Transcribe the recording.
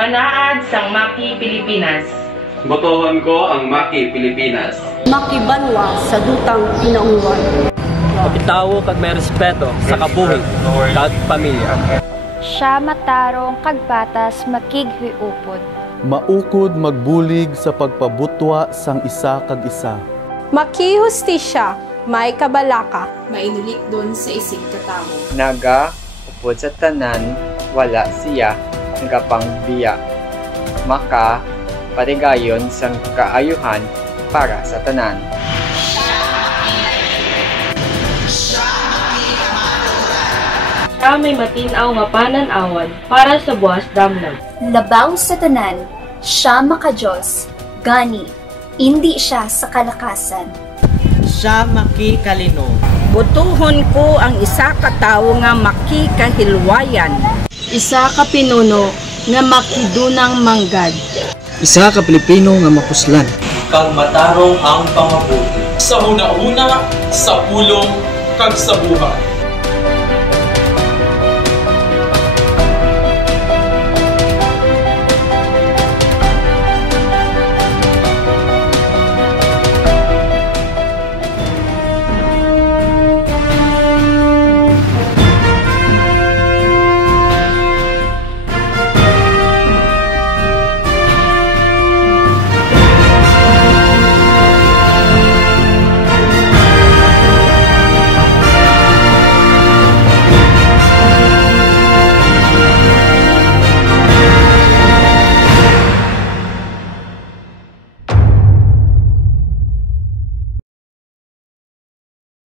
Panaad sang Maki Pilipinas. Botohan ko ang Maki Pilipinas. Makibanwa sa dutang pinaunwan. Kapitawo kag may respeto sa kabuhi kag pamilya. Siya matarong kag batas makighiupod. Maukod magbulig sa pagpabutwa sang isa kag isa. Makihustisya, may kabalaka. Mainilik doon sa isig katamo. Naga, upod sa tanan, wala siya, nagapangbiya. Maka, parigayon sang kaayuhan para sa tanan. Siya may matinaw nga pananawan para sa buwas damnam. Labaw sa tanan, siya makajos, gani, hindi siya sa kalakasan. Siya makikalino. Butuhon ko ang isa ka tawo nga makikahilwayan. Isa ka pinuno nga makidunang manggad. Isa ka Pilipino nga mapuslan. Kag matarong ang pangabuti. Sa una-una, sa pulong, kag sa buhay.